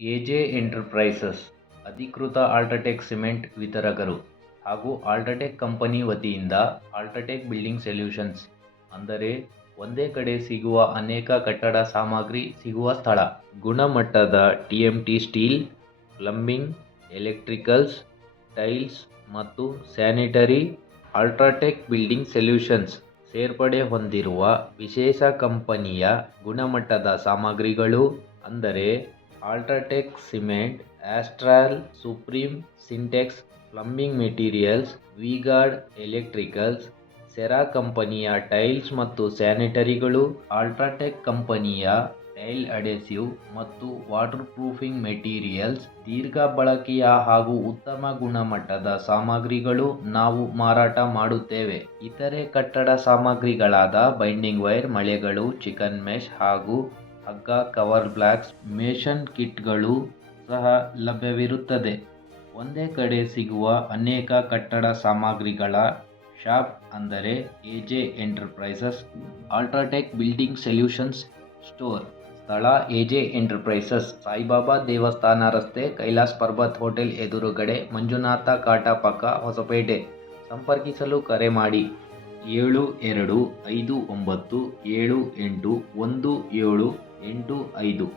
AJ enterprises ಅಧಿಕೃತ UltraTech cement ವಿತರಕರು ಹಾಗೂ ಅಲ್ಟ್ರಾಟೆಕ್ ಕಂಪನಿ ವತಿಯಿಂದ ಅಲ್ಟ್ರಾಟೆಕ್ ಬಿಲ್ಡಿಂಗ್ ಸೊಲ್ಯೂಷನ್ಸ್ ಅಂದರೆ ಒಂದೇ ಕಡೆ ಸಿಗುವ ಅನೇಕ ಕಟ್ಟಡ ಸಾಮಗ್ರಿ ಸಿಗುವ ಸ್ಥಳ. ಗುಣಮಟ್ಟದ TMT steel, plumbing, electricals, tiles ಮತ್ತು ಸ್ಯಾನಿಟರಿ. ಅಲ್ಟ್ರಾಟೆಕ್ ಬಿಲ್ಡಿಂಗ್ ಸೊಲ್ಯೂಷನ್ಸ್ ಸೇರ್ಪಡೆ ಹೊಂದಿರುವ ವಿಶೇಷ ಕಂಪನಿಯ ಗುಣಮಟ್ಟದ ಸಾಮಗ್ರಿಗಳು ಅಂದರೆ UltraTech cement, Astral, Supreme, Sintex plumbing materials, V Guard electricals, Cera ಕಂಪನಿಯ ಟೈಲ್ಸ್ ಮತ್ತು ಸ್ಯಾನಿಟರಿಗಳು, ಅಲ್ಟ್ರಾಟೆಕ್ ಕಂಪನಿಯ ಟೈಲ್ ಅಡೆಸಿವ್ ಮತ್ತು ವಾಟರ್ ಪ್ರೂಫಿಂಗ್ ಮೆಟೀರಿಯಲ್ಸ್. ದೀರ್ಘ ಬಳಕೆಯ ಹಾಗೂ ಉತ್ತಮ ಗುಣಮಟ್ಟದ ಸಾಮಗ್ರಿಗಳು ನಾವು ಮಾರಾಟ ಮಾಡುತ್ತೇವೆ. ಇತರೆ ಕಟ್ಟಡ ಸಾಮಗ್ರಿಗಳಾದ ಬೈಂಡಿಂಗ್ ವೈರ್, ಮಳೆಗಳು, ಚಿಕನ್ ಮೆಶ್ ಹಾಗೂ ಹಗ್ಗ, ಕವರ್ ಬ್ಲಾಕ್ಸ್, ಮೇಸನ್ ಕಿಟ್ಗಳು ಸಹ ಲಭ್ಯವಿರುತ್ತದೆ. ಒಂದೇ ಕಡೆ ಸಿಗುವ ಅನೇಕ ಕಟ್ಟಡ ಸಾಮಗ್ರಿಗಳ ಶಾಪ್ ಅಂದರೆ AJ enterprises UltraTech building solutions store. ಸ್ಥಳ ಎಜೆ ಎಂಟರ್ಪ್ರೈಸಸ್, ಸಾಯಿಬಾಬಾ ದೇವಸ್ಥಾನ ರಸ್ತೆ, ಕೈಲಾಸ್ ಪರ್ವತ್ ಹೋಟೆಲ್ ಎದುರುಗಡೆ, ಮಂಜುನಾಥ ಕಾಟ ಪಕ್ಕ, ಹೊಸಪೇಟೆ. ಸಂಪರ್ಕಿಸಲು ಕರೆ ಮಾಡಿ 7259781785.